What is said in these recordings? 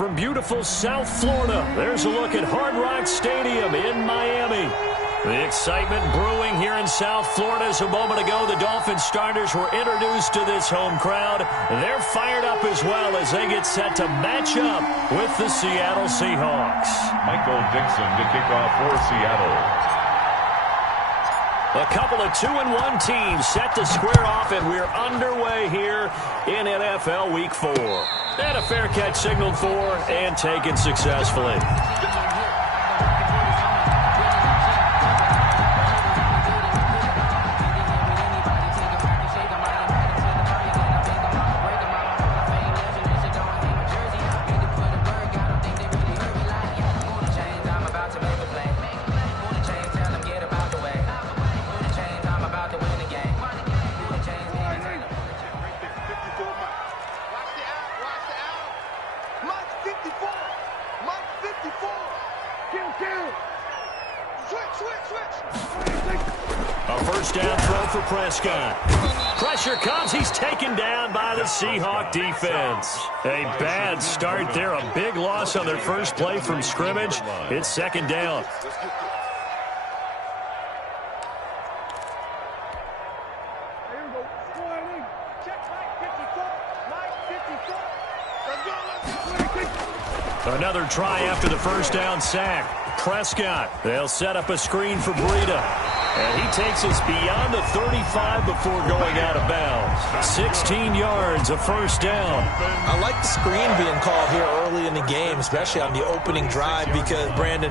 from beautiful South Florida. There's a look at Hard Rock Stadium in Miami. The excitement brewing here in South Florida. As a moment ago, the Dolphins starters were introduced to this home crowd. They're fired up as well as they get set to match up with the Seattle Seahawks. Michael Dixon to kick off for Seattle. A couple of 2-1 teams set to square off, and we're underway here in NFL Week 4. And a fair catch signaled for and taken successfully. A first down throw for Prescott. Pressure comes. He's taken down by the Seahawk defense. A bad start there. A big loss on their first play from scrimmage. It's second down. Another try after the first down sack. Prescott. They'll set up a screen for BRADY. And he takes us beyond the 35 before going out of bounds. 16 yards, a first down. I like the screen being called here early in the game, especially on the opening drive, because, Brandon,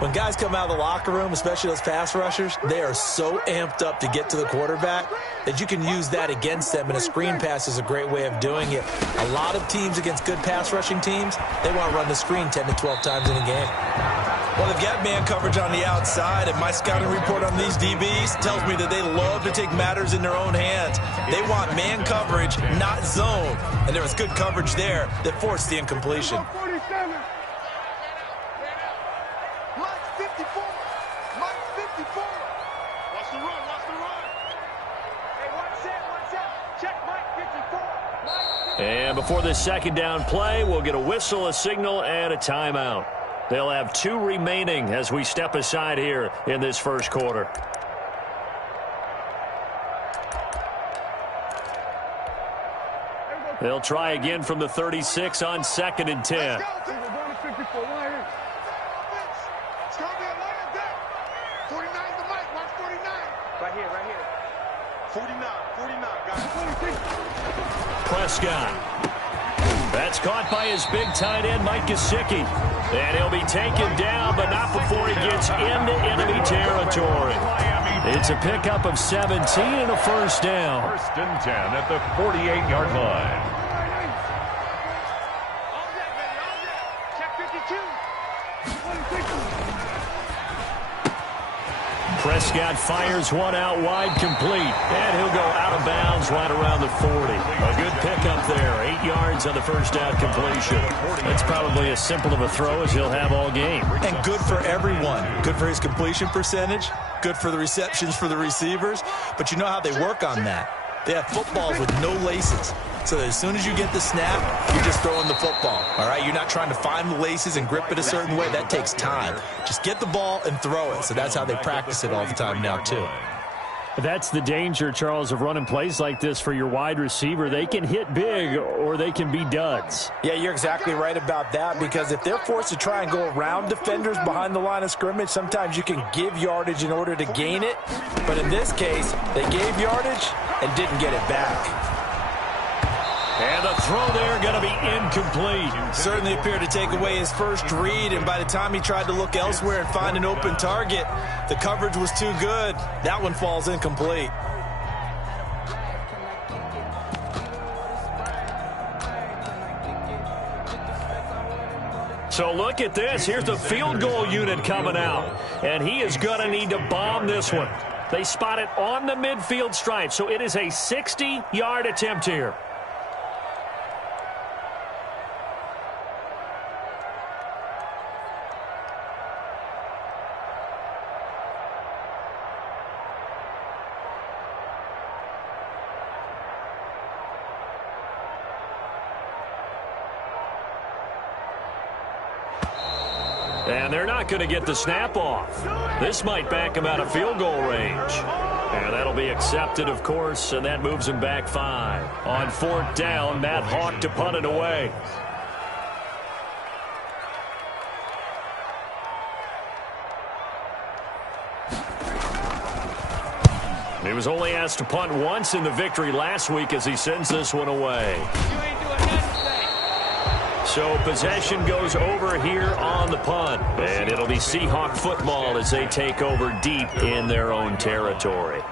when guys come out of the locker room, especially those pass rushers, they are so amped up to get to the quarterback that you can use that against them, and a screen pass is a great way of doing it. A lot of teams against good pass rushing teams, they want to run the screen 10 to 12 times in a game. Well, they've got man coverage on the outside, and my scouting report on these DBs tells me that they love to take matters in their own hands. They want man coverage, not zone. And there was good coverage there that forced the incompletion. And before this second down play, we'll get a whistle, a signal, and a timeout. They'll have 2 remaining as we step aside here in this first quarter. They'll try again from the 36 on 2nd and 10. Prescott. That's caught by his big tight end, Mike Gesicki. And he'll be taken down, but not before he gets into enemy territory. It's a pickup of 17 and a first down. First and 10 at the 48-yard line. Prescott fires one out wide, complete. And he'll go out of bounds right around the 40. A good pickup there. 8 yards on the first down completion. That's probably as simple of a throw as he'll have all game. And good for everyone. Good for his completion percentage. Good for the receptions for the receivers. But you know how they work on that. They have footballs with no laces. So that as soon as you get the snap, you're just throwing the football. All right, you're not trying to find the laces and grip it a certain way. That takes time. Just get the ball and throw it. So that's how they practice it all the time now, too. That's the danger, Charles, of running plays like this for your wide receiver. They can hit big or they can be duds. Yeah, you're exactly right about that, because if they're forced to try and go around defenders behind the line of scrimmage, sometimes you can give yardage in order to gain it. But in this case, they gave yardage and didn't get it back. And the throw there going to be incomplete. Certainly appeared to take away his first read, and by the time he tried to look elsewhere and find an open target, the coverage was too good. That one falls incomplete. So look at this. Here's the field goal unit coming out, and he is going to need to bomb this one. They spot it on the midfield stripe, so it is a 60-yard attempt here. And they're not going to get the snap off. This might back them out of field goal range. And that'll be accepted, of course, and that moves him back 5. On 4th down, Matt Hawk to punt it away. He was only asked to punt once in the victory last week as he sends this one away. So possession goes over here on the punt. And it'll be Seahawk football as they take over deep in their own territory.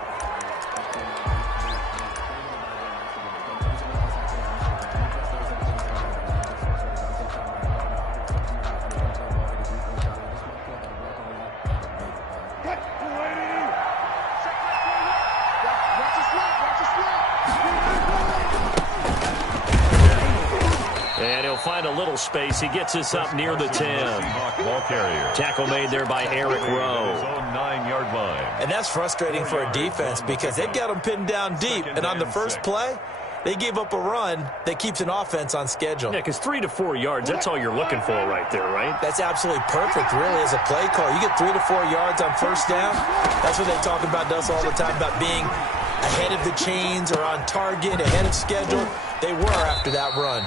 Find a little space. He gets us up near the 10. Ball carrier. Tackle made there by Eric Rowe. His own 9-yard line. And that's frustrating for a defense because they've got them pinned down deep. And on the first play, they gave up a run that keeps an offense on schedule. Yeah, because 3 to 4 yards, that's all you're looking for right there, right? That's absolutely perfect, really, as a play call. You get 3 to 4 yards on first down. That's what they talk about us all the time, about being ahead of the chains or on target, ahead of schedule. They were after that run.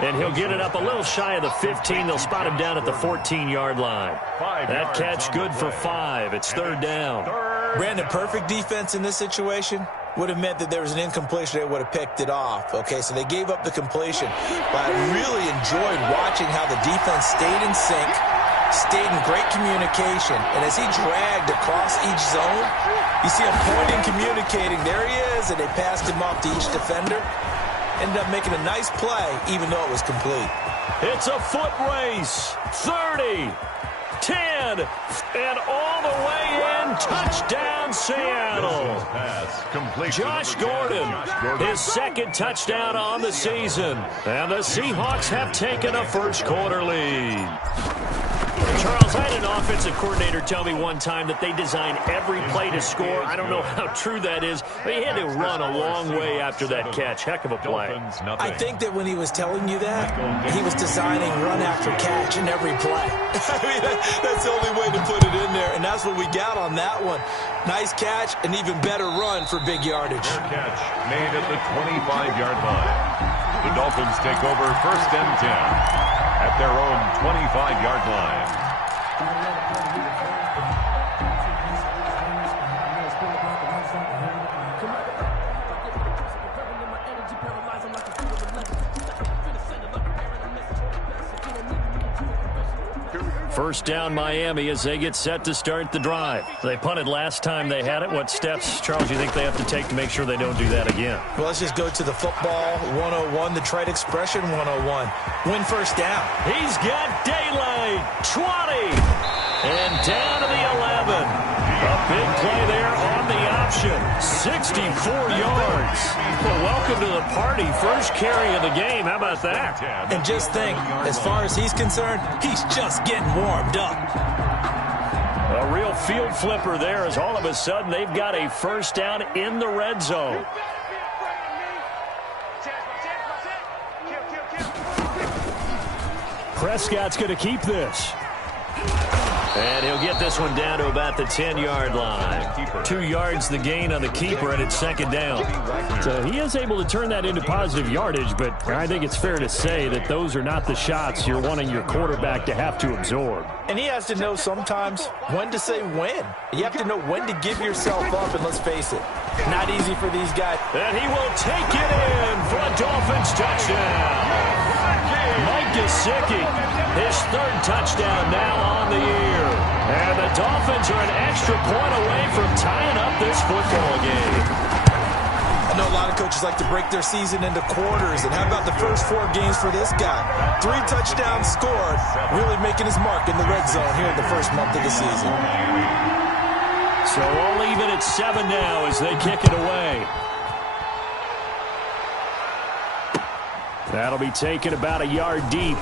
And he'll get it up a little shy of the 15. They'll spot him down at the 14-yard line. That catch good for 5. It's 3rd down. Brandon, perfect defense in this situation would have meant that there was an incompletion. They would have picked it off. Okay, so they gave up the completion. But I really enjoyed watching how the defense stayed in sync, stayed in great communication. And as he dragged across each zone, you see him pointing, communicating. There he is, and they passed him off to each defender. Ended up making a nice play, even though it was complete. It's a foot race. 30, 10, and all the way in. Touchdown, Seattle. Josh Gordon, his 2nd touchdown on the season. And the Seahawks have taken a first-quarter lead. Charles, I had an offensive coordinator tell me one time that they design every play to score. I don't know how true that is, but he had to run a long way after that catch. Heck of a play. I think that when he was telling you that, he was designing run after catch in every play. I mean, that's the only way to put it in there, and that's what we got on that one. Nice catch, an even better run for big yardage. Catch made at the 25-yard line. The Dolphins take over 1st and 10 at their own 25-yard line. First down, Miami, as they get set to start the drive. They punted last time they had it. What steps, Charles, you think they have to take to make sure they don't do that again? Well, let's just go to the football 101, the trade expression 101. Win first down. He's got daylight. 20. And down to the 11. A big play there on the option. 64 yards. Well, welcome to the party. First carry of the game. How about that? And just think, as far as he's concerned, he's just getting warmed up. A real field flipper there as all of a sudden they've got a first down in the red zone. Prescott's going to keep this. And he'll get this one down to about the 10-yard line. 2 yards the gain on the keeper, and it's 2nd down. So he is able to turn that into positive yardage, but I think it's fair to say that those are not the shots you're wanting your quarterback to have to absorb. And he has to know sometimes when to say when. You have to know when to give yourself up, and let's face it, not easy for these guys. And he will take it in for a Dolphins touchdown. Mike Gesicki, his 3rd touchdown now on the year. And the Dolphins are an extra point away from tying up this football game. I know a lot of coaches like to break their season into quarters. And how about the first 4 games for this guy? 3 touchdowns scored, really making his mark in the red zone here in the first month of the season. So all even at 7 now as they kick it away. That'll be taken about a yard deep.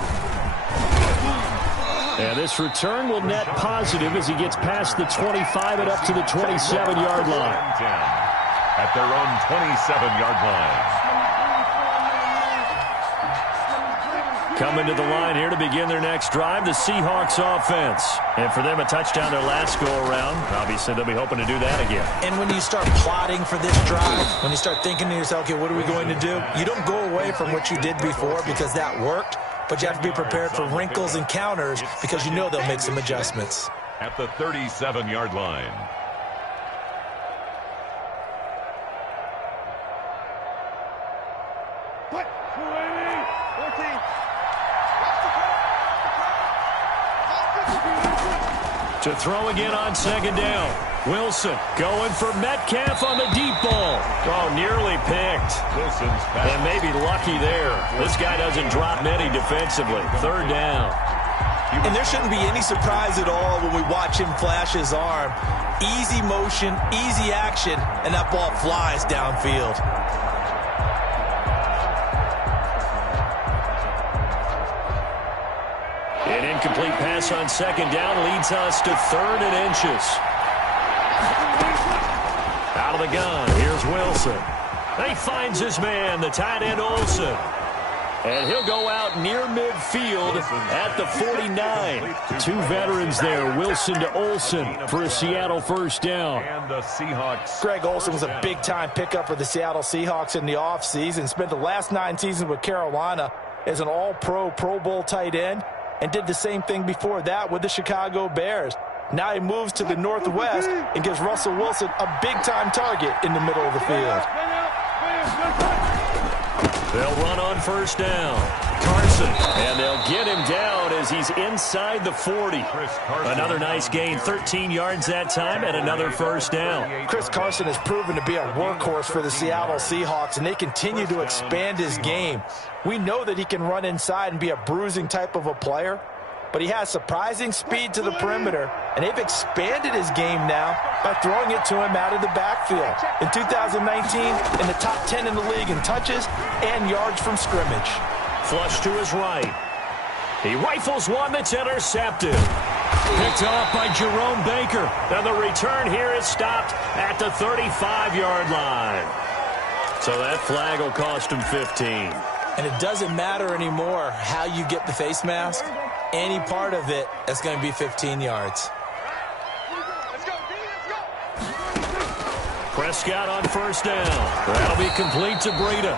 And this return will net positive as he gets past the 25 and up to the 27-yard line. At their own 27-yard line. coming to the line here to begin their next drive, the Seahawks offense. And for them, a touchdown their last go-around. Obviously, they'll be hoping to do that again. And when you start plotting for this drive, when you start thinking to yourself, okay, what are we going to do? You don't go away from what you did before because that worked, but you have to be prepared for wrinkles and counters because you know they'll make some adjustments. At the 37-yard line. To throw again on second down. Wilson going for Metcalf on the deep ball. Oh, nearly picked. Wilson's pass. And maybe lucky there. This guy doesn't drop many defensively. Third down. And there shouldn't be any surprise at all when we watch him flash his arm. Easy motion, easy action, and that ball flies downfield. An incomplete pass on second down leads us to 3rd and inches. Out of the gun, here's Wilson. He finds his man, the tight end Olsen. And he'll go out near midfield at the 49. Two veterans there, Wilson to Olsen for a Seattle first down. And the Seahawks. Greg Olsen was a big-time pickup for the Seattle Seahawks in the offseason. Spent the last 9 seasons with Carolina as an all-pro, Pro Bowl tight end, and did the same thing before that with the Chicago Bears. Now he moves to the Northwest and gives Russell Wilson a big-time target in the middle of the field. They'll run on first down. Carson, and they'll get him down as he's inside the 40. Another nice gain, 13 yards that time, and another first down. Chris Carson has proven to be a workhorse for the Seattle Seahawks, and they continue to expand his game. We know that he can run inside and be a bruising type of a player, but he has surprising speed to the perimeter, and they've expanded his game now by throwing it to him out of the backfield. In 2019, in the top 10 in the league in touches and yards from scrimmage. Flush to his right. He rifles one that's intercepted. Picked off by Jerome Baker. And the return here is stopped at the 35-yard line. So that flag will cost him 15. And it doesn't matter anymore how you get the face mask. Any part of it is going to be 15 yards. Prescott on first down. That'll be complete to BRADY.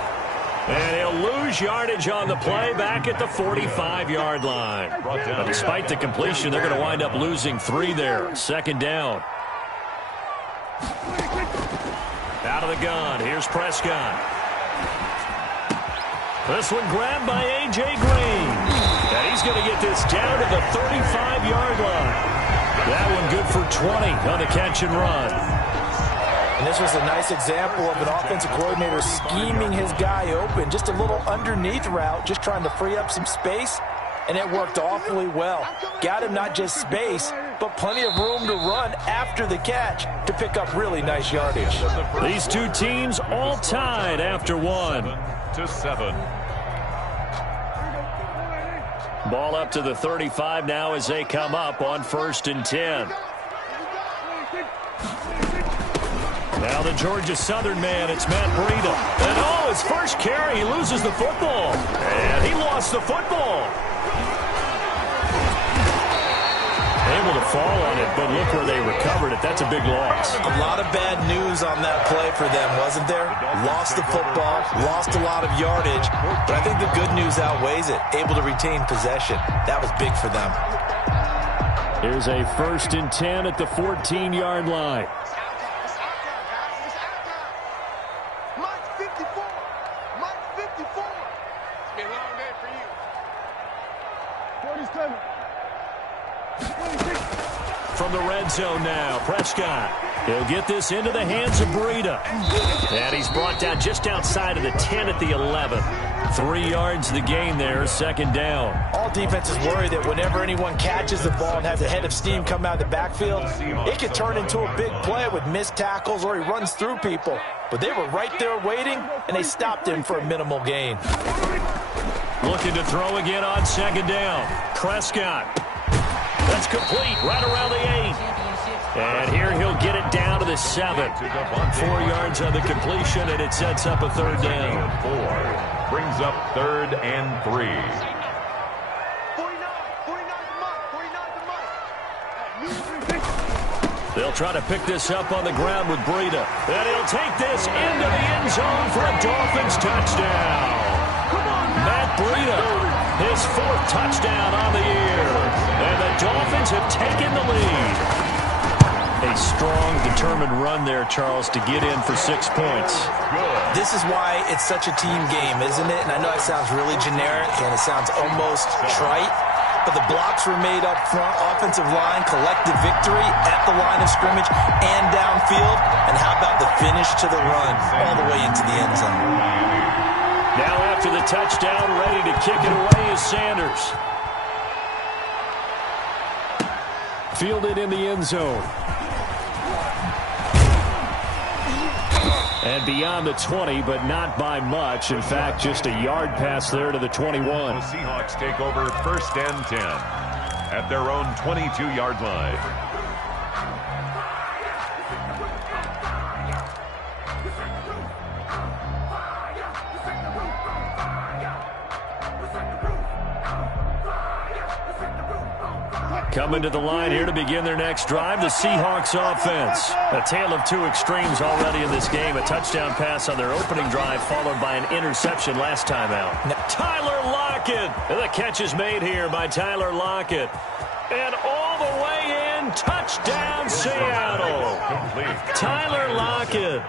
And he'll lose yardage on the play back at the 45-yard line. Now, despite the completion, they're going to wind up losing 3 there. Second down. Out of the gun. Here's Prescott. This one grabbed by A.J. Green. And he's going to get this down to the 35-yard line. That one good for 20 on the catch and run. And this was a nice example of an offensive coordinator scheming his guy open. Just a little underneath route, just trying to free up some space. And it worked awfully well. Got him not just space, but plenty of room to run after the catch to pick up really nice yardage. These two teams all tied after 1. 7-7. Ball up to the 35 now as they come up on 1st and 10. Now the Georgia Southern man, it's Matt BRADY. And oh, his first carry, he loses the football. And he lost the football. Able to fall on it, but look where they recovered it. That's a big loss. A lot of bad news on that play for them, wasn't there? Lost the football, lost a lot of yardage, but I think the good news outweighs it. Able to retain possession. That was big for them. Here's a 1st and 10 at the 14-yard line. From the red zone now, Prescott. He'll get this into the hands of BRADY. And he's brought down just outside of the 10 at the 11. 3 yards the gain there, second down. All defenses worry that whenever anyone catches the ball and has a head of steam come out of the backfield, it could turn into a big play with missed tackles or he runs through people. But they were right there waiting, and they stopped him for a minimal gain. Looking to throw again on second down. Prescott. That's complete right around the 8. And here he'll get it down to the 7. 4 yards on the completion, and it sets up a 3rd down. 4 brings up 3rd and 3. They'll try to pick this up on the ground with BRADY. And he'll take this into the end zone for a Dolphins touchdown. Matt BRADY, his 4th touchdown on the year. And the Dolphins have taken the lead. A strong, determined run there, Charles, to get in for 6 points. This is why it's such a team game, isn't it? And I know it sounds really generic and it sounds almost trite, but the blocks were made up front, offensive line, collective victory at the line of scrimmage and downfield. And how about the finish to the run all the way into the end zone? Now after the touchdown, ready to kick it away is Sanders. Fielded in the end zone. And beyond the 20, but not by much. In fact, just a yard pass there to the 21. The Seahawks take over 1st and 10 at their own 22-yard line. Coming to the line here to begin their next drive, the Seahawks offense. A tale of 2 extremes already in this game. A touchdown pass on their opening drive, followed by an interception last time out. Tyler Lockett. The catch is made here by Tyler Lockett. And all the way in, touchdown Seattle. Tyler Lockett.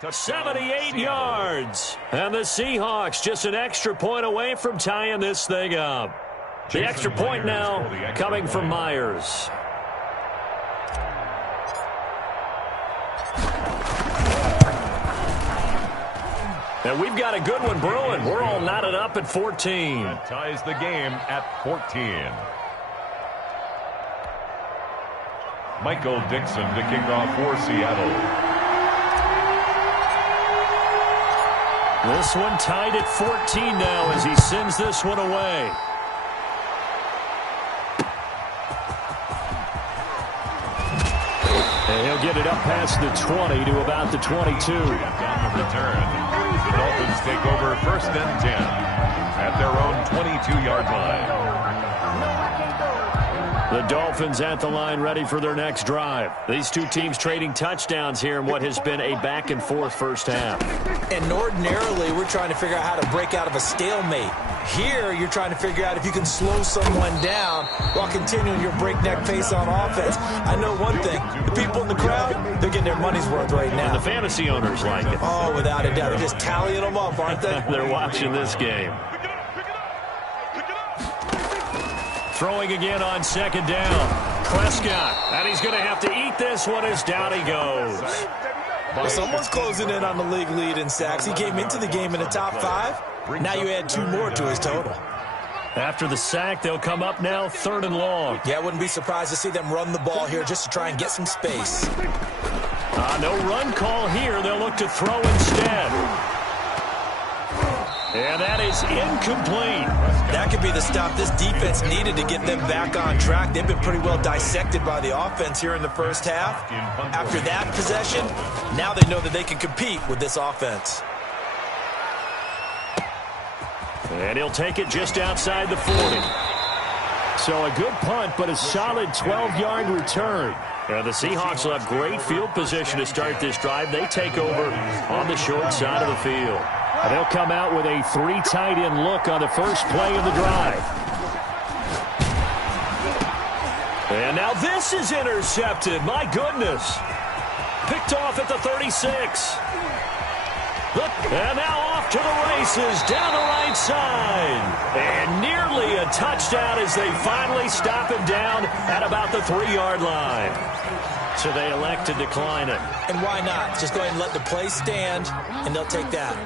To 78 yards. And the Seahawks just an extra point away from tying this thing up. The extra point now coming from Myers. And we've got a good one brewing. We're all knotted up at 14. That ties the game at 14. Michael Dixon to kick off for Seattle. This one tied at 14 now as he sends this one away. And he'll get it up past the 20 to about the 22. On the return, the Dolphins take over 1st and 10 at their own 22-yard line. The Dolphins at the line ready for their next drive. These two teams trading touchdowns here in what has been a back-and-forth first half. And ordinarily, we're trying to figure out how to break out of a stalemate. Here, you're trying to figure out if you can slow someone down while continuing your breakneck pace on offense. I know one thing. The people in the crowd, they're getting their money's worth right now. And the fantasy owners like it. Oh, without a doubt. They're just tallying them up, aren't they? They're watching this game. Throwing again on 2nd down. Prescott. And he's going to have to eat this one as down he goes. Well, someone's closing in on the league lead in sacks. He came into the game in the top 5. Now you add 2 more to his total. After the sack, they'll come up now 3rd and long. Yeah, I wouldn't be surprised to see them run the ball here just to try and get some space. No run call here. They'll look to throw instead. And that is incomplete. That could be the stop this defense needed to get them back on track. They've been pretty well dissected by the offense here in the first half. After that possession, now they know that they can compete with this offense. And he'll take it just outside the 40. So a good punt, but a solid 12-yard return. And the Seahawks will have great field position to start this drive. They take over on the short side of the field. And they'll come out with a 3 tight end look on the first play of the drive. And now this is intercepted. My goodness. Picked off at the 36. And now off to the races down the right side. And nearly a touchdown as they finally stop him down at about the 3-yard line. So they elect to decline it. And why not? Just go ahead and let the play stand, and they'll take that.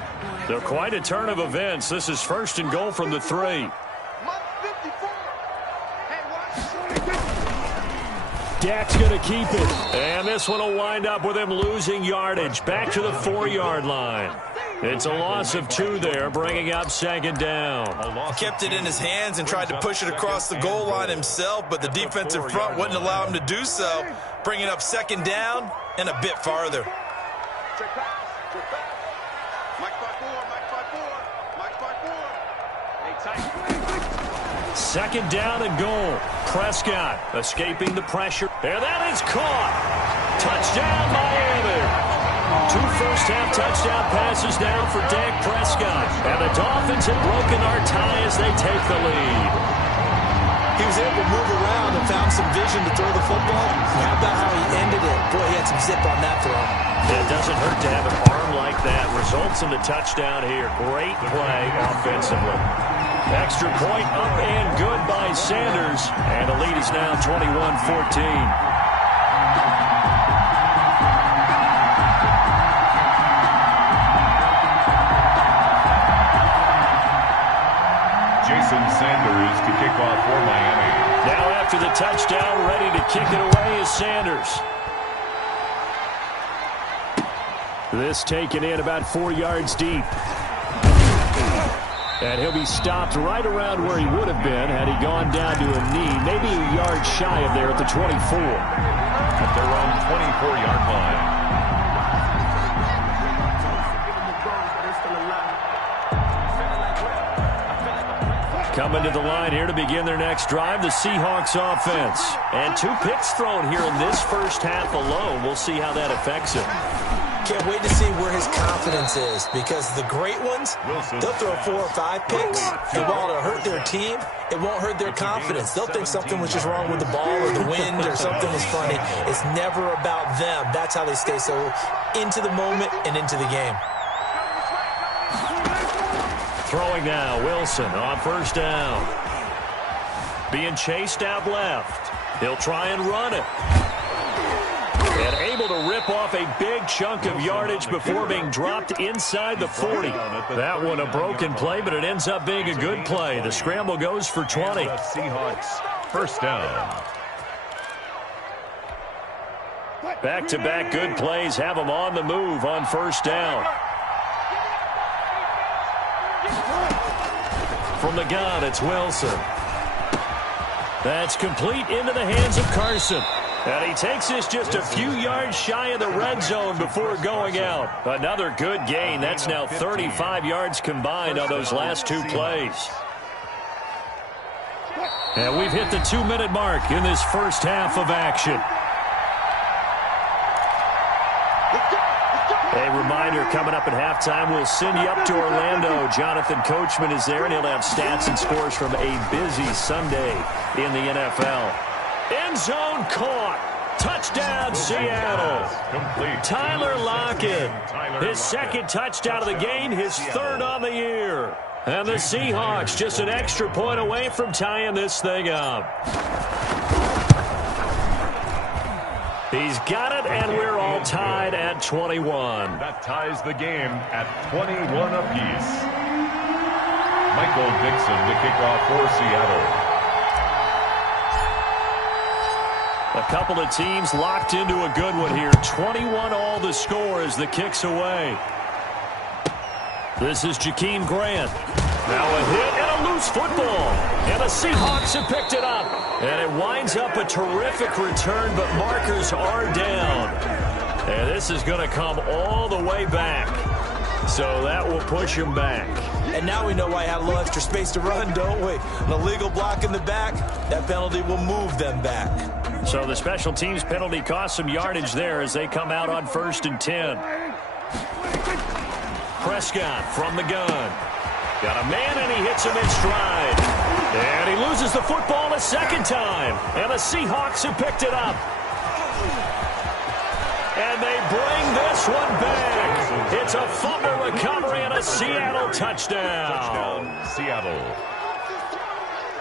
They're quite a turn of events. This is 1st and goal from the 3. Dak's going to keep it. And this one will wind up with him losing yardage. Back to the 4-yard line. It's a loss of 2 there, bringing up 2nd down. He kept it in his hands and tried to push it across the goal line himself, but the defensive front wouldn't allow him to do so, bringing up 2nd down and a bit farther. Second down and goal. Prescott escaping the pressure. And that is caught. Touchdown, Miami. 2 first-half touchdown passes now for Dak Prescott. And the Dolphins have broken our tie as they take the lead. He was able to move around and found some vision to throw the football. How about how he ended it? Boy, he had some zip on that throw. It doesn't hurt to have an arm like that. Results in the touchdown here. Great play offensively. Extra point up and good by Sanders. And the lead is now 21-14. Sanders to kick off for Miami. Now after the touchdown, ready to kick it away is Sanders. This taken in about 4 yards deep. And he'll be stopped right around where he would have been had he gone down to a knee, maybe a yard shy of there at the 24. At their own 24-yard line. Coming to the line here to begin their next drive, the Seahawks offense. And 2 picks thrown here in this first half alone. We'll see how that affects him. Can't wait to see where his confidence is, because the great ones, they'll throw 4 or 5 picks, and while it'll hurt their team, it won't hurt their confidence. They'll think something was just wrong with the ball or the wind or something was funny. It's never about them. That's how they stay so into the moment and into the game. Throwing now, Wilson on first down. Being chased out left. He'll try and run it. And able to rip off a big chunk of yardage before being dropped inside the 40. That one a broken play, but it ends up being a good play. The scramble goes for 20. The Seahawks first down. Back-to-back good plays have them on the move on first down. From the gun, it's Wilson. That's complete into the hands of Carson. And he takes this just a few yards shy of the red zone before going out. Another good gain. That's now 35 yards combined on those last 2 plays. And we've hit the 2-minute mark in this first half of action. A reminder, coming up at halftime, we'll send you up to Orlando. Jonathan Coachman is there, and he'll have stats and scores from a busy Sunday in the NFL. End zone caught. Touchdown, Seattle. Complete. Tyler Lockett. His 2nd touchdown of the game, his 3rd on the year. And the Seahawks just an extra point away from tying this thing up. He's got it, and we're all tied at 21. That ties the game at 21 apiece. Michael Dixon to kick off for Seattle. A couple of teams locked into a good one here. 21 all the score as the kick's away. This is Jakeem Grant. Now a hit and a loose football. And the Seahawks have picked it up. And it winds up a terrific return, but markers are down. And this is going to come all the way back. So that will push him back. And now we know why he had a little extra space to run, don't we? An illegal block in the back, that penalty will move them back. So the special teams penalty cost some yardage there as they come out on 1st and 10. Prescott from the gun. Got a man, and he hits him in stride. And he loses the football a second time. And the Seahawks have picked it up. And they bring this one back. It's a fumble recovery and a Seattle touchdown. Seattle.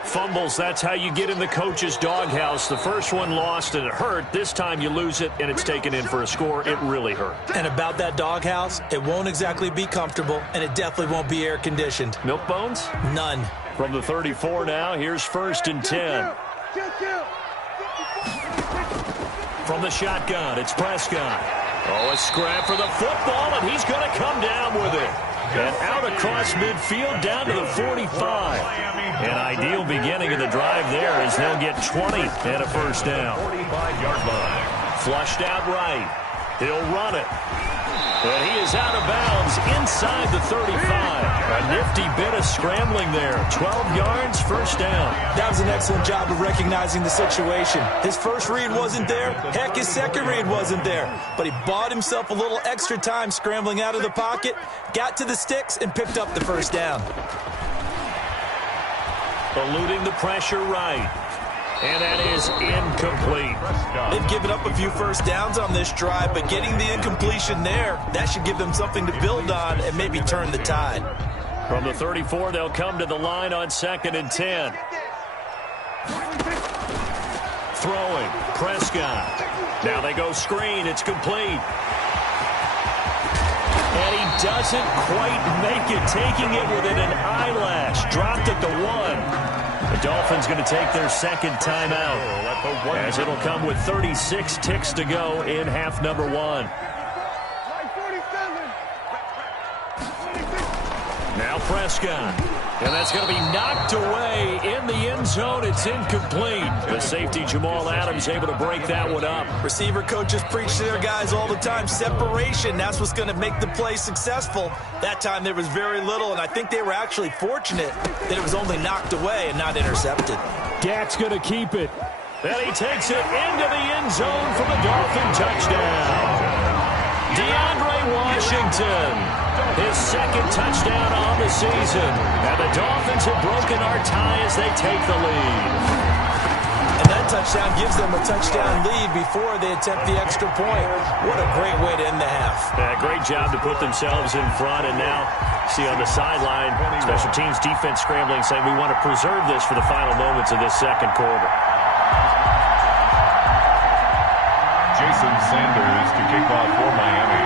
Fumbles, that's how you get in the coach's doghouse. The first one lost and it hurt. This time you lose it and it's taken in for a score. It really hurt. And about that doghouse, it won't exactly be comfortable, and it definitely won't be air-conditioned. Milk bones? None. From the 34 now, here's 1st and 10. From the shotgun, it's Prescott. Oh, a scrap for the football, and he's going to come down with it. And out across midfield down to the 45. An ideal beginning of the drive there as they'll get 20 and a first down. 45-yard line. Flushed out right. He'll run it. And he is out of bounds inside the 35. A nifty bit of scrambling there. 12 yards, first down. That was an excellent job of recognizing the situation. His first read wasn't there. Heck, his second read wasn't there. But he bought himself a little extra time scrambling out of the pocket, got to the sticks, and picked up the first down. Eluding the pressure right. And that is incomplete. They've given up a few first downs on this drive, but getting the incompletion there, that should give them something to build on and maybe turn the tide. From the 34, they'll come to the line on 2nd and 10. Throwing, Prescott. Now they go screen, it's complete. And he doesn't quite make it, taking it within an eyelash. Dropped at the 1. The Dolphins going to take their second timeout as it'll come with 36 ticks to go in half number 1. Now Prescott. And that's going to be knocked away in the end zone. It's incomplete. The safety, Jamal Adams, able to break that one up. Receiver coaches preach to their guys all the time. Separation, that's what's going to make the play successful. That time there was very little, and I think they were actually fortunate that it was only knocked away and not intercepted. Dak's going to keep it. And he takes it into the end zone for the Dolphin touchdown. DeAndre Washington. His second touchdown on the season. And the Dolphins have broken our tie as they take the lead. And that touchdown gives them a touchdown lead before they attempt the extra point. What a great way to end the half. Great job to put themselves in front. And now, see on the sideline, special teams defense scrambling, saying we want to preserve this for the final moments of this second quarter. Jason Sanders to kick off for Miami.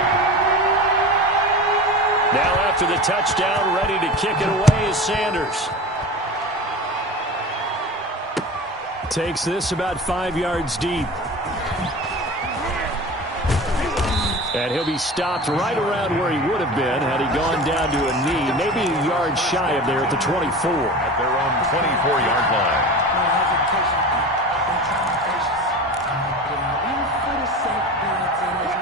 Now after the touchdown, ready to kick it away is Sanders. Takes this about 5 yards deep. And he'll be stopped right around where he would have been had he gone down to a knee, maybe a yard shy of there at the 24. At their own 24-yard line.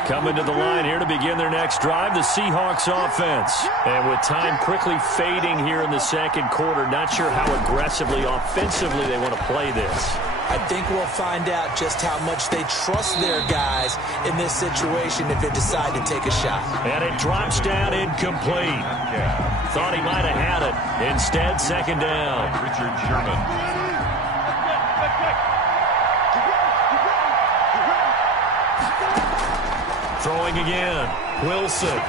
Coming to the line here to begin their next drive, the Seahawks offense. And with time quickly fading here in the second quarter, not sure how aggressively, offensively they want to play this. I think we'll find out just how much they trust their guys in this situation if they decide to take a shot. And it drops down incomplete. Thought he might have had it. Instead, second down. Richard Sherman. Throwing again. Wilson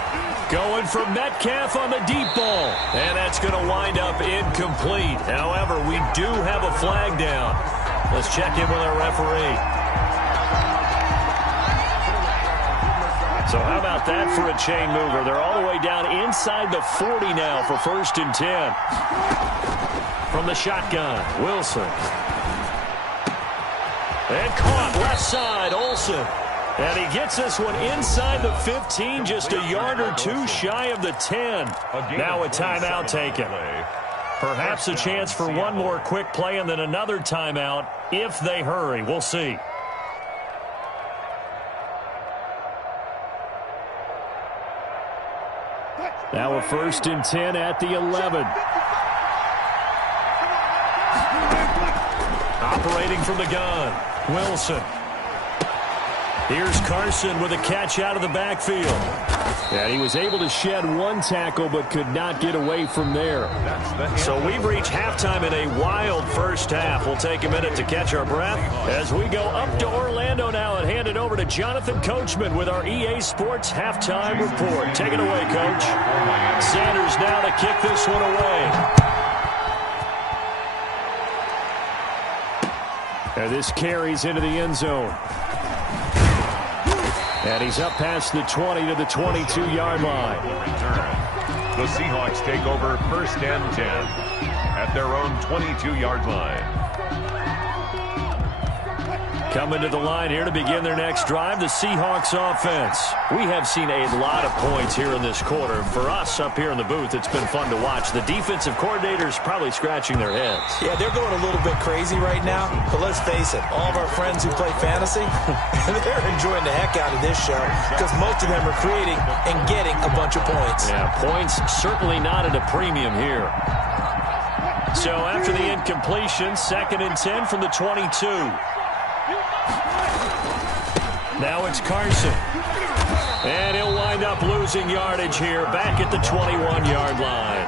going for Metcalf on the deep ball. And that's going to wind up incomplete. However, we do have a flag down. Let's check in with our referee. So how about that for a chain mover? They're all the way down inside the 40 now for 1st and 10. From the shotgun, Wilson. And caught left side, Olsen. And he gets this one inside the 15, just a yard or two shy of the 10. Now a timeout taken. Perhaps a chance for one more quick play and then another timeout if they hurry. We'll see. Now a 1st and 10 at the 11. Operating from the gun, Wilson. Here's Carson with a catch out of the backfield. And he was able to shed one tackle but could not get away from there. So we've reached halftime in a wild first half. We'll take a minute to catch our breath as we go up to Orlando now and hand it over to Jonathan Coachman with our EA Sports halftime report. Take it away, Coach. Sanders now to kick this one away. And this carries into the end zone. And he's up past the 20 to the 22-yard line. The Seahawks take over 1st and 10 at their own 22-yard line. Coming to the line here to begin their next drive, the Seahawks offense. We have seen a lot of points here in this quarter. For us up here in the booth, it's been fun to watch. The defensive coordinators probably scratching their heads. Yeah, they're going a little bit crazy right now. But let's face it, all of our friends who play fantasy, they're enjoying the heck out of this show because most of them are creating and getting a bunch of points. Yeah, points certainly not at a premium here. So after the incompletion, 2nd and 10 from the 22. Now it's Carson. And he'll wind up losing yardage here back at the 21-yard line.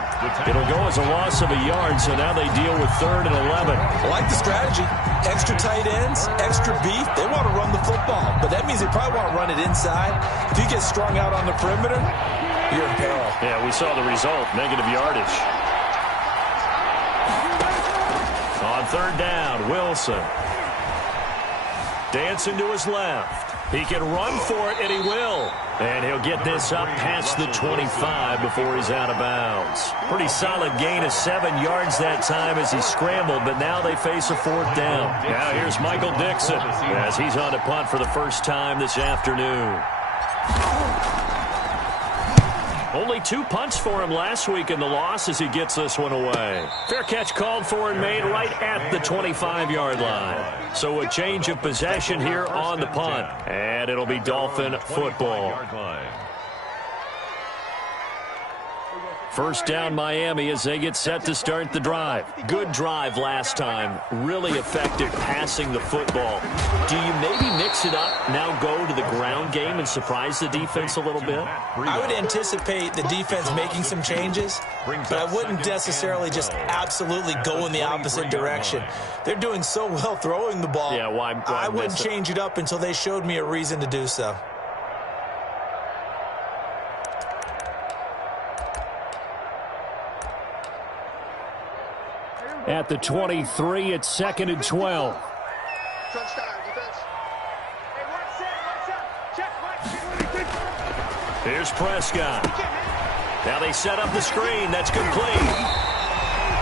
It'll go as a loss of a yard, so now they deal with 3rd and 11. I like the strategy. Extra tight ends, extra beef. They want to run the football, but that means they probably want to run it inside. If you get strung out on the perimeter, you're in peril. Yeah, we saw the result, negative yardage. On 3rd down, Wilson. Dancing to his left. He can run for it, and he will. And he'll get this up past the 25 before he's out of bounds. Pretty solid gain of 7 yards that time as he scrambled, but now they face a 4th down. Now here's Michael Dixon as he's on to punt for the first time this afternoon. Only 2 punts for him last week in the loss as he gets this one away. Fair catch called for and made right at the 25-yard line. So a change of possession here on the punt. And it'll be Dolphin football. 1st down Miami as they get set to start the drive. Good drive last time. Really effective passing the football. Do you maybe mix it up, now go to the ground game and surprise the defense a little bit? I would anticipate the defense making some changes, but I wouldn't necessarily just absolutely go in the opposite direction. They're doing so well throwing the ball. Yeah, why I wouldn't change it up until they showed me a reason to do so. At the 23, it's 2nd and 12. Here's Prescott. Now they set up the screen. That's complete.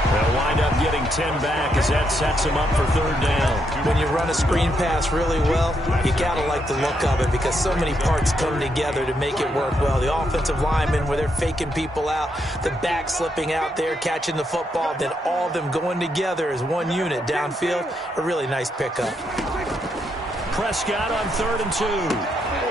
They'll wind up getting 10 back as that sets them up for 3rd down. When you run a screen pass really well, you got to like the look of it because so many parts come together to make it work well. The offensive linemen, where they're faking people out, the back slipping out there, catching the football, then all of them going together as one unit downfield. A really nice pickup. Prescott on 3rd and 2.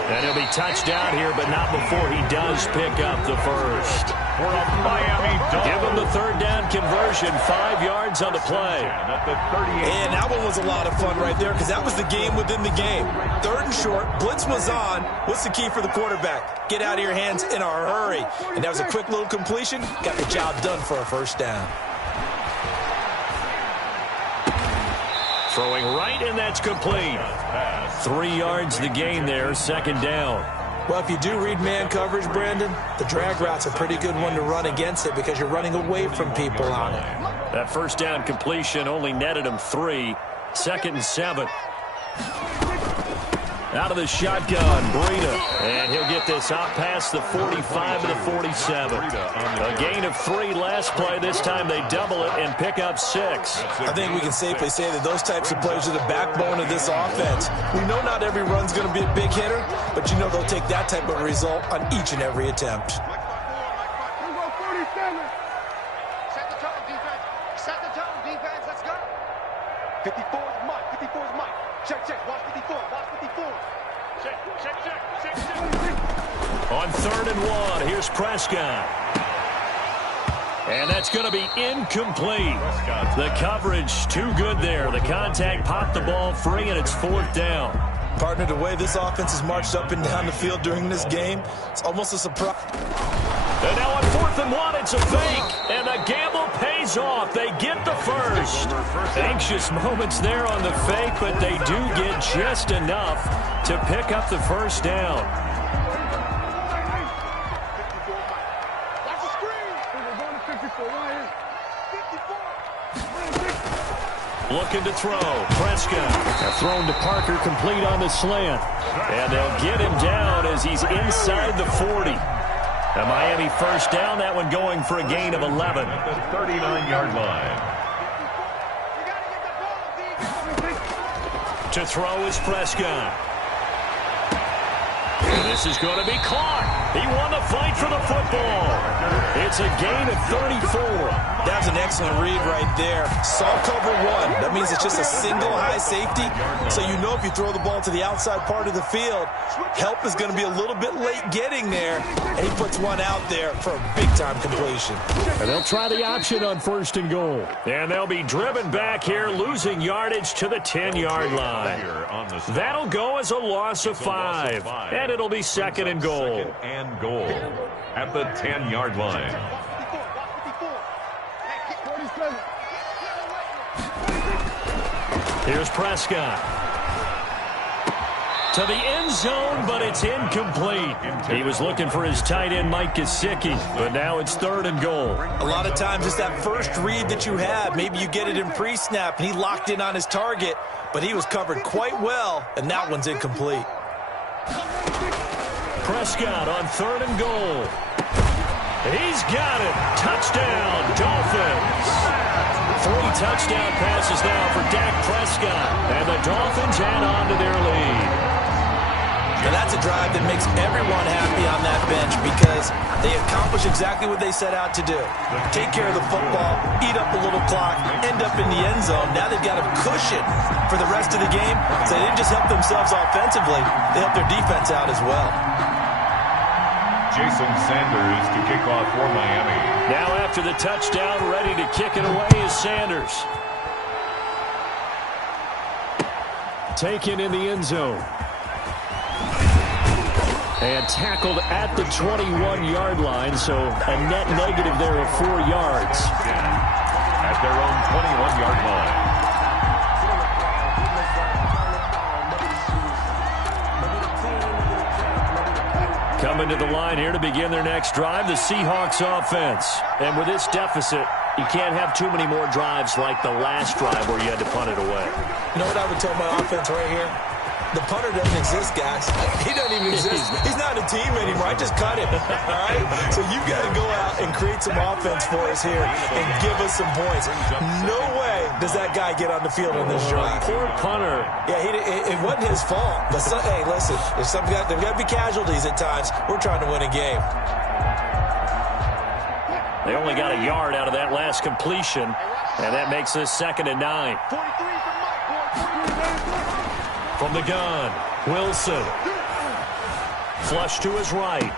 And he'll be touched out here, but not before he does pick up the first. For a Miami Dolphins. Give him the 3rd down conversion, 5 yards on the play. And that one was a lot of fun right there because that was the game within the game. 3rd and short, blitz was on. What's the key for the quarterback? Get out of your hands in a hurry. And that was a quick little completion. Got the job done for a 1st down. Throwing right, and that's complete. 3 yards the gain there, 2nd down. Well, if you do read man coverage, Brandon, the drag route's a pretty good one to run against it because you're running away from people on it. That 1st down completion only netted him 3. 2nd and 7. Out of the shotgun, BRADY. And he'll get this out past the 45 to the 47. A gain of 3 last play. This time they double it and pick up 6. I think we can safely say that those types of players are the backbone of this offense. We know not every run's going to be a big hitter, but you know they'll take that type of result on each and every attempt. Set the tone, defense. Set the tone, defense. Let's go. 54 is Mike. 54 is Mike. Check, check. Watch 54. Watch 54. Check, check, check. Check, check. On 3rd and 1, here's Prescott. And that's going to be incomplete. The coverage too good there. The contact popped the ball free, and it's 4th down. Partner, the way this offense has marched up and down the field during this game, it's almost a surprise. And now on 4th and 1, it's a fake. And the gamble pays off. They get the first. Anxious moments there on the fake, but they do get just enough to pick up the first down. Looking to throw. Prescott. Thrown to Parker, complete on the slant. And they'll get him down as he's inside the 40. A Miami first down, that one going for a gain of 11. At the 39-yard line. To throw is Prescott. And this is going to be caught. He won the fight for the football. It's a gain of 34. That's an excellent read right there. Saw cover 1. That means it's just a single high safety. So you know if you throw the ball to the outside part of the field, help is going to be a little bit late getting there. And he puts one out there for a big-time completion. And they'll try the option on 1st and goal. And they'll be driven back here, losing yardage to the 10-yard line. That'll go as a loss of 5. And it'll be 2nd and goal. 2nd and goal at the 10-yard line. Here's Prescott. To the end zone, but it's incomplete. He was looking for his tight end, Mike Gesicki, but now it's 3rd and goal. A lot of times it's that first read that you have. Maybe you get it in pre-snap, and he locked in on his target, but he was covered quite well, and that one's incomplete. Prescott on 3rd and goal. He's got it. Touchdown, Dolphins. 3 touchdown passes now for Dak Prescott. And the Dolphins add on to their lead. Now that's a drive that makes everyone happy on that bench because they accomplish exactly what they set out to do. Take care of the football, eat up a little clock, end up in the end zone. Now they've got a cushion for the rest of the game. So they didn't just help themselves offensively, they helped their defense out as well. Jason Sanders to kick off for Miami. Now after the touchdown, ready to kick it away is Sanders. Taken in the end zone. And tackled at the 21-yard line, so a net negative there of 4 yards. At their own 21-yard line. Coming to the line here to begin their next drive, the Seahawks offense. And with this deficit, you can't have too many more drives like the last drive where you had to punt it away. You know what I would tell my offense right here? The punter doesn't exist, guys. He doesn't even exist. He's not a team anymore. I just cut him, all right? So you've got to go out and create some offense for us here and give us some points. No way does that guy get on the field on this drive. Poor punter. Yeah, it wasn't his fault. But, hey, listen, there's got to be casualties at times. We're trying to win a game. They only got a yard out of that last completion, and that makes this 2nd and 9. From the gun, Wilson. Flush to his right.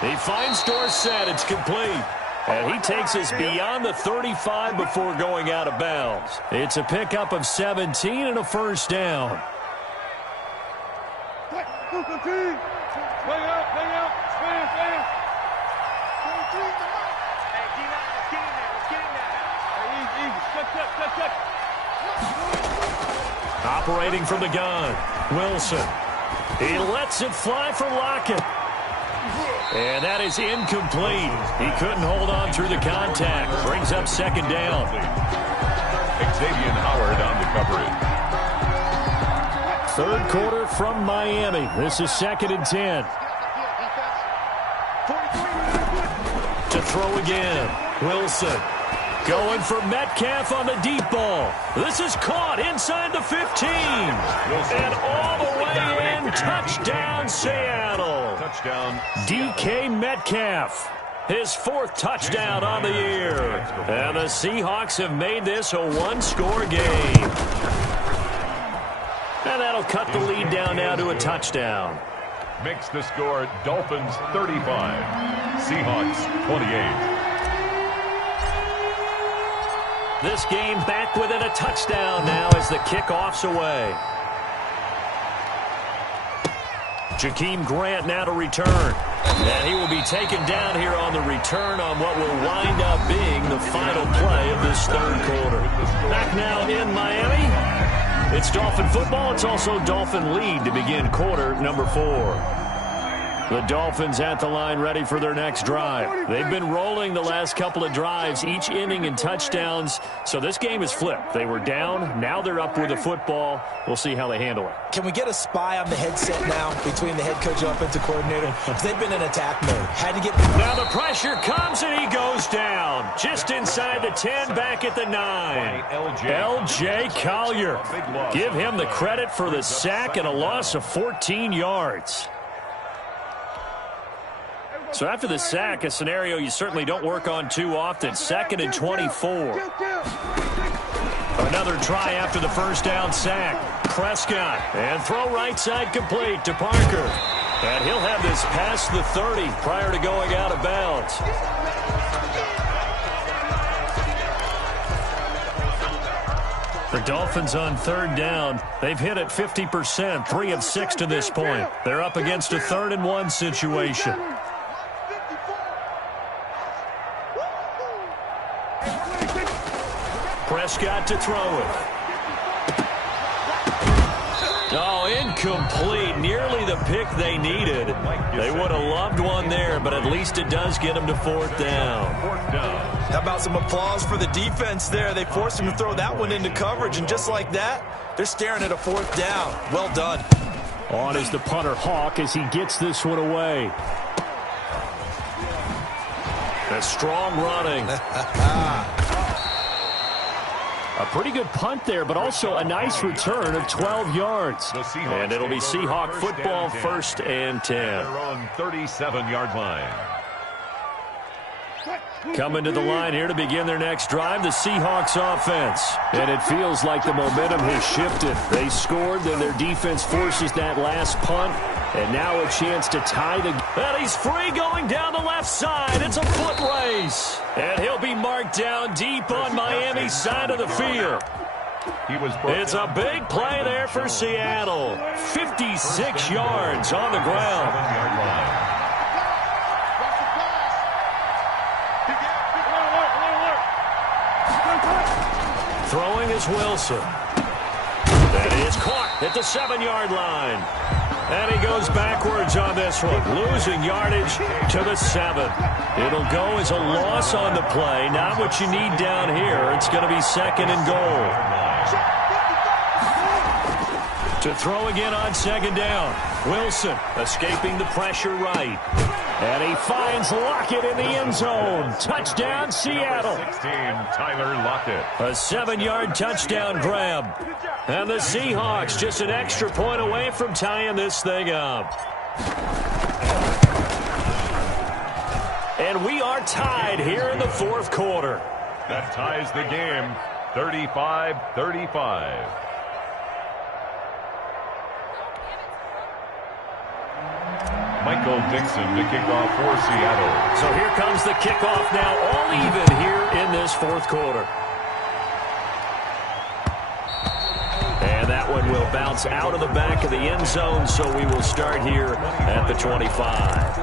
He finds Dorsett. It's complete. And he takes us beyond the 35 before going out of bounds. It's a pickup of 17 and a first down. Operating from the gun, Wilson. He lets it fly for Lockett. And that is incomplete. He couldn't hold on through the contact. Brings up 2nd down. Xavier Howard on the coverage. 3rd quarter from Miami. This is 2nd and 10. To throw again, Wilson. Going for Metcalf on the deep ball. This is caught inside the 15. And all the way in. Touchdown, Seattle. Touchdown. DK Metcalf. His 4th touchdown on the year. And the Seahawks have made this a 1-score game. And that'll cut the lead down now to a touchdown. makes the score Dolphins 35, Seahawks 28. This game back within a touchdown now as the kickoff's away. Jakeem Grant now to return. And he will be taken down here on the return on what will wind up being the final play of this third quarter. Back now in Miami. It's Dolphin football. It's also Dolphin lead to begin quarter number 4. The Dolphins at the line ready for their next drive. They've been rolling the last couple of drives, each ending in touchdowns. So this game is flipped. They were down. Now they're up with the football. We'll see how they handle it. Can we get a spy on the headset now between the head coach and offensive coordinator? Because they've been in attack mode. Had to get... Now the pressure comes and he goes down. Just inside the 10, back at the 9. L.J. Collier. Give him the credit for the sack and a loss of 14 yards. So after the sack, a scenario you certainly don't work on too often. 2nd and 24. Another try after the first down sack. Prescott, and throw right side complete to Parker. And he'll have this past the 30 prior to going out of bounds. The Dolphins on third down. They've hit it 50%, 3 of 6 to this point. They're up against a 3rd and 1 situation. Prescott to throw it. Oh, incomplete. Nearly the pick they needed. They would have loved one there, but at least it does get them to 4th down. How about some applause for the defense there? They forced him to throw that one into coverage, and just like that, they're staring at a 4th down. Well done. On is the punter Hawk as he gets this one away. A strong running. A pretty good punt there, but also a nice return of 12 yards. And it'll be Seahawk football, 1st and 10. Their own 37-yard line. Coming to the line here to begin their next drive, the Seahawks offense. And it feels like the momentum has shifted. They scored, then their defense forces that last punt. And now a chance to tie the... And he's free going down the left side. It's a foot race. And he'll be marked down deep on Miami's side of the field. It's a big play there for Seattle. 56 yards on the ground. Throwing is Wilson. That is caught at the 7-yard line. And he goes backwards on this one, losing yardage to the 7. It'll go as a loss on the play, not what you need down here. It's going to be 2nd and goal. To throw again on 2nd down. Wilson escaping the pressure right. And he finds Lockett in the end zone. Touchdown, Seattle. 16, Tyler Lockett. A 7-yard touchdown grab. And the Seahawks just an extra point away from tying this thing up. And we are tied here in the 4th quarter. That ties the game, 35-35. Michael Dixon to kick off for Seattle. So here comes the kickoff now, all even here in this 4th quarter. And that one will bounce out of the back of the end zone, so we will start here at the 25.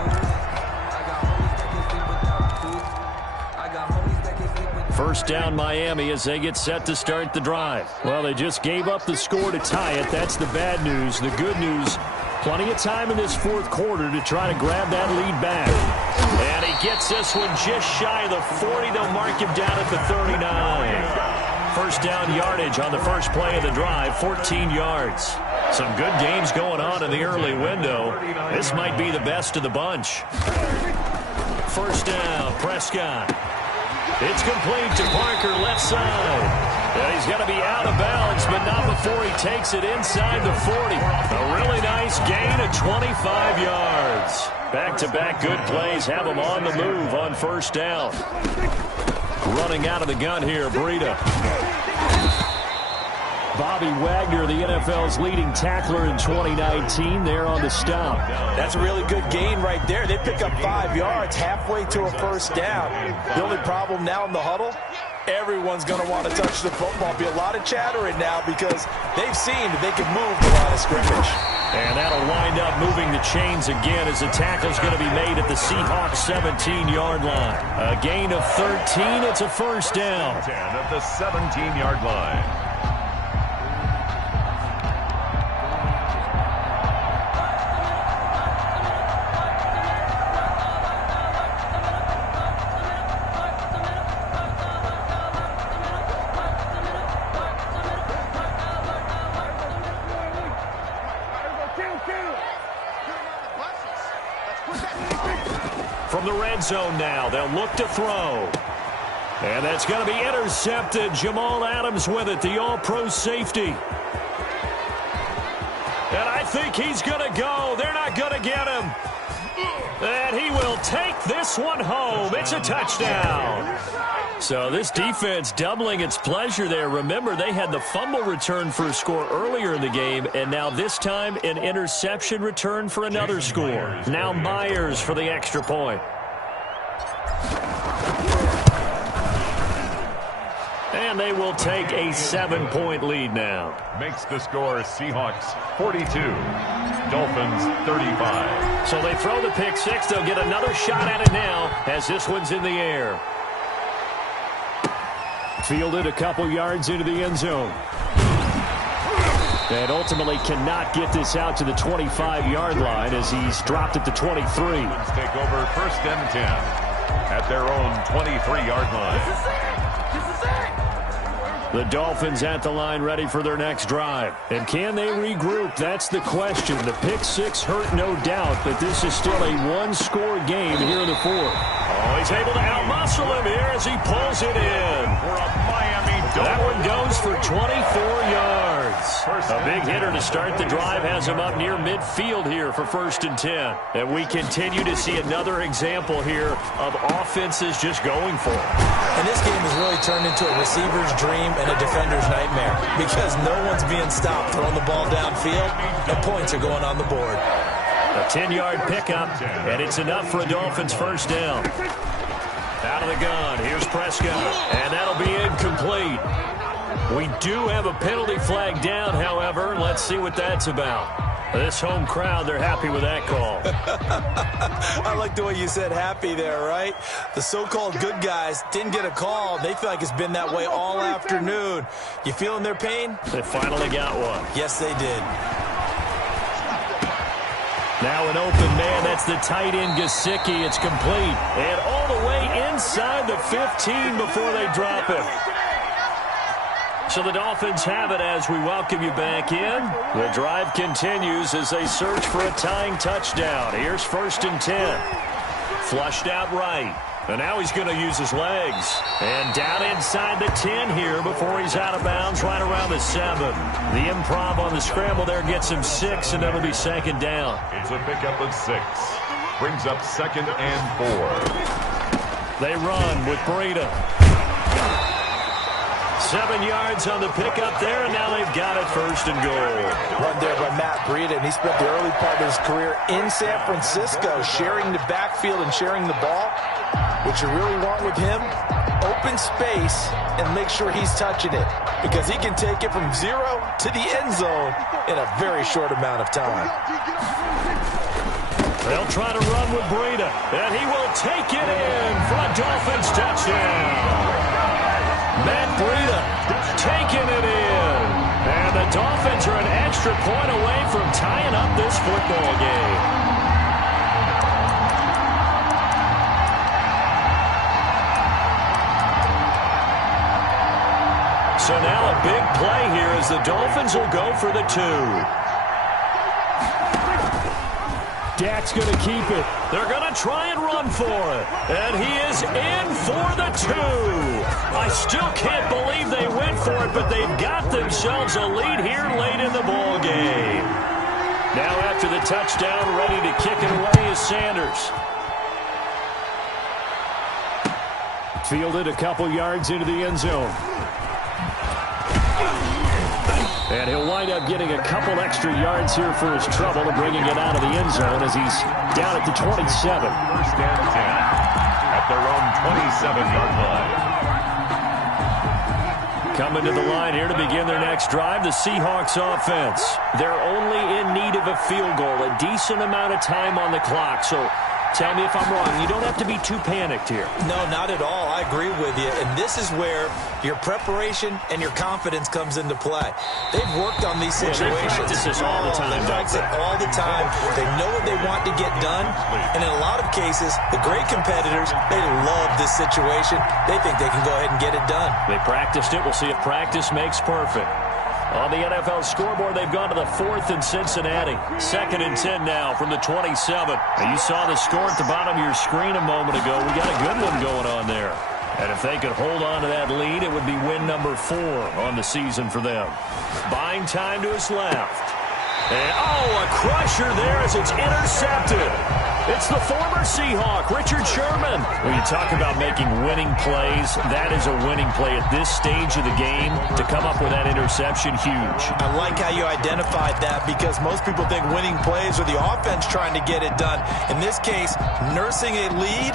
First down Miami as they get set to start the drive. Well, they just gave up the score to tie it. That's the bad news. The good news, plenty of time in this 4th quarter to try to grab that lead back. And he gets this one just shy of the 40. They'll mark him down at the 39. First down yardage on the first play of the drive, 14 yards. Some good games going on in the early window. This might be the best of the bunch. First down, Prescott. It's complete to Parker, left side. And he's got to be out of bounds, but not before he takes it inside the 40. A really nice gain of 25 yards. Back-to-back good plays have him on the move on first down. Running out of the gun here, BRADY. Bobby Wagner, the NFL's leading tackler in 2019, there on the stop. That's a really good gain right there. They pick up 5 yards halfway to a first down. The only problem now in the huddle, everyone's going to want to touch the football. Be a lot of chattering now because they've seen that they can move the line of scrimmage. And that'll wind up moving the chains again as the tackle's going to be made at the Seahawks 17-yard line. A gain of 13. It's a first down. 10 at the 17-yard line. From the red zone now, they'll look to throw. And that's going to be intercepted. Jamal Adams with it, the all-pro safety. And I think he's going to go. They're not going to get him. And he will take this one home. It's a touchdown. So this defense doubling its pleasure there. Remember, they had the fumble return for a score earlier in the game, and now this time an interception return for another score. Now Myers for the extra point. And they will take a 7-point lead now. Makes the score Seahawks 42, Dolphins 35. So they throw the pick six. They'll get another shot at it now as this one's in the air. Fielded a couple yards into the end zone. And ultimately cannot get this out to the 25-yard line as he's dropped at the 23. Take over first and 10 at their own 23-yard line. The Dolphins at the line ready for their next drive. And can they regroup? That's the question. The pick six hurt, no doubt, but this is still a one-score game here in the fourth. Oh, he's able to outmuscle him here as he pulls it in. For a Miami That one goes for 24 yards. A big hitter to start the drive has him up near midfield here for first and 10. And we continue to see another example here of offenses just going for it. And this game has really turned into a receiver's dream and a defender's nightmare because no one's being stopped throwing the ball downfield, and points are going on the board. A 10-yard pickup, and it's enough for a Dolphins first down. Out of the gun, here's Prescott, and that'll be incomplete. We do have a penalty flag down, however. Let's see what that's about. This home crowd, they're happy with that call. I like the way you said happy there, right? The so-called good guys didn't get a call. They feel like it's been that way all afternoon. You feeling their pain? They finally got one. Yes, they did. Now an open man. That's the tight end, Gesicki. It's complete. And all the way inside the 15 before they drop it. So the Dolphins have it as we welcome you back in. The drive continues as they search for a tying touchdown. Here's first and 10. Flushed out right. And now he's going to use his legs. And down inside the 10 here before he's out of bounds right around the 7. The improv on the scramble there gets him 6, and that'll be second down. It's a pickup of 6. Brings up second and 4. They run with BRADY. 7 yards on the pickup there, and now they've got it first and goal. Run there by Matt BRADY, and he spent the early part of his career in San Francisco sharing the backfield and sharing the ball. What you really want with him, open space and make sure he's touching it because he can take it from 0 to the end zone in a very short amount of time. They'll try to run with BRADY, and he will take it in for a Dolphins touchdown. Matt BRADY taking it in. And the Dolphins are an extra point away from tying up this football game. So now a big play here as the Dolphins will go for the 2. Dak's going to keep it. They're going to try and run for it. And he is in for the 2. I still can't believe they went for it, but they've got themselves a lead here late in the ball game. Now after the touchdown, ready to kick it away is Sanders. Fielded a couple yards into the end zone. And he'll wind up getting a couple extra yards here for his trouble and bringing it out of the end zone as he's down at the 27. First and 10 at their own 27-yard line. Coming to the line here to begin their next drive, the Seahawks offense. They're only in need of a field goal, a decent amount of time on the clock. So tell me if I'm wrong. You don't have to be too panicked here. No, not at all. I agree with you. And this is where your preparation and your confidence comes into play. They've worked on these situations. They practice this all the time. They practice it all the time. They know what they want to get done. And in a lot of cases, the great competitors, they love this situation. They think they can go ahead and get it done. They practiced it. We'll see if practice makes perfect. On the NFL scoreboard, they've gone to the 4th in Cincinnati. 2nd and 10 now from the 27. Now, you saw the score at the bottom of your screen a moment ago. We got a good one going on there. And if they could hold on to that lead, it would be win number 4 on the season for them. Buying time to his left. And, a crusher there as it's intercepted. It's the former Seahawk, Richard Sherman. When you talk about making winning plays, that is a winning play at this stage of the game. To come up with that interception, huge. I like how you identified that because most people think winning plays are the offense trying to get it done. In this case, nursing a lead,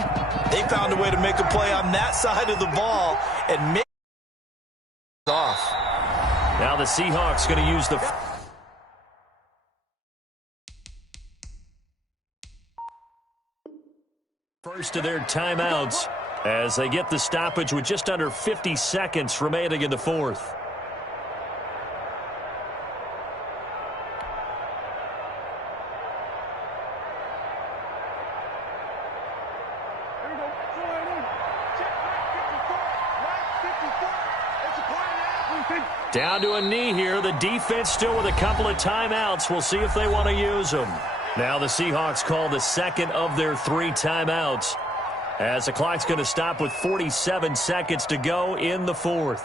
they found a way to make a play on that side of the ball and make it off. Now the Seahawks going to use the... first of their timeouts as they get the stoppage with just under 50 seconds remaining in the 4th. Down to a knee here. The defense still with a couple of timeouts. We'll see if they want to use them. Now the Seahawks call the 2nd of their 3 timeouts as the clock's going to stop with 47 seconds to go in the 4th.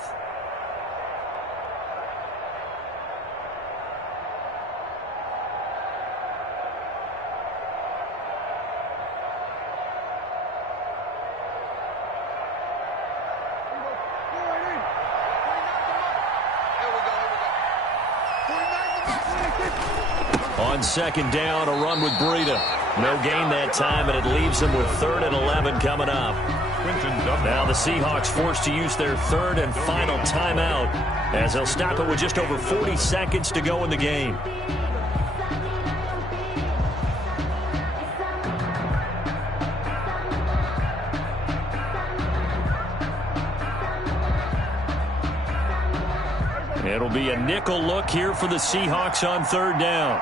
On 2nd down, a run with BRADY. No gain that time, and it leaves them with 3rd and 11 coming up. Now the Seahawks forced to use their 3rd and final timeout as they'll stop it with just over 40 seconds to go in the game. It'll be a nickel look here for the Seahawks on 3rd down.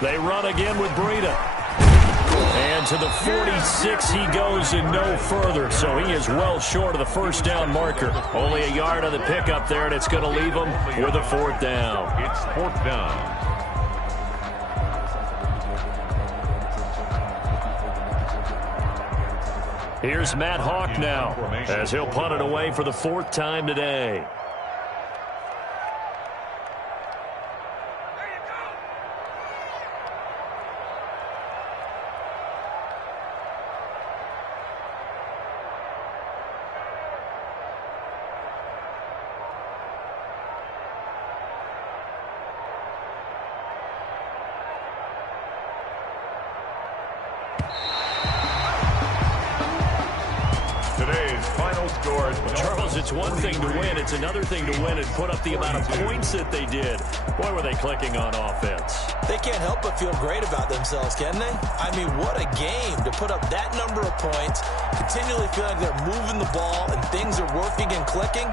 They run again with BRADY. And to the 46 he goes and no further. So he is well short of the 1st down marker. Only a yard on the pickup there, and it's going to leave him with a 4th down. It's 4th down. Here's Matt Hawk now as he'll punt it away for the 4th time today. Charles, it's one thing to win. It's another thing to win and put up the amount of points that they did. Boy, were they clicking on offense. They can't help but feel great about themselves, can they? I mean, what a game to put up that number of points, continually feel like they're moving the ball and things are working and clicking.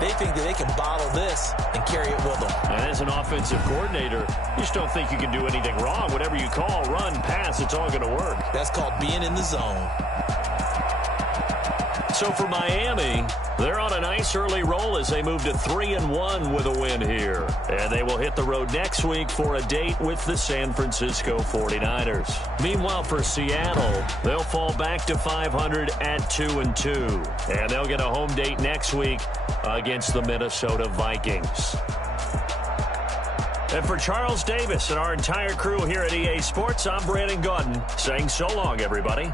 They think that they can bottle this and carry it with them. And as an offensive coordinator, you just don't think you can do anything wrong. Whatever you call, run, pass, it's all going to work. That's called being in the zone. So for Miami, they're on a nice early roll as they move to 3-1 with a win here. And they will hit the road next week for a date with the San Francisco 49ers. Meanwhile, for Seattle, they'll fall back to 500 at 2-2. And they'll get a home date next week against the Minnesota Vikings. And for Charles Davis and our entire crew here at EA Sports, I'm Brandon Gaudin saying so long, everybody.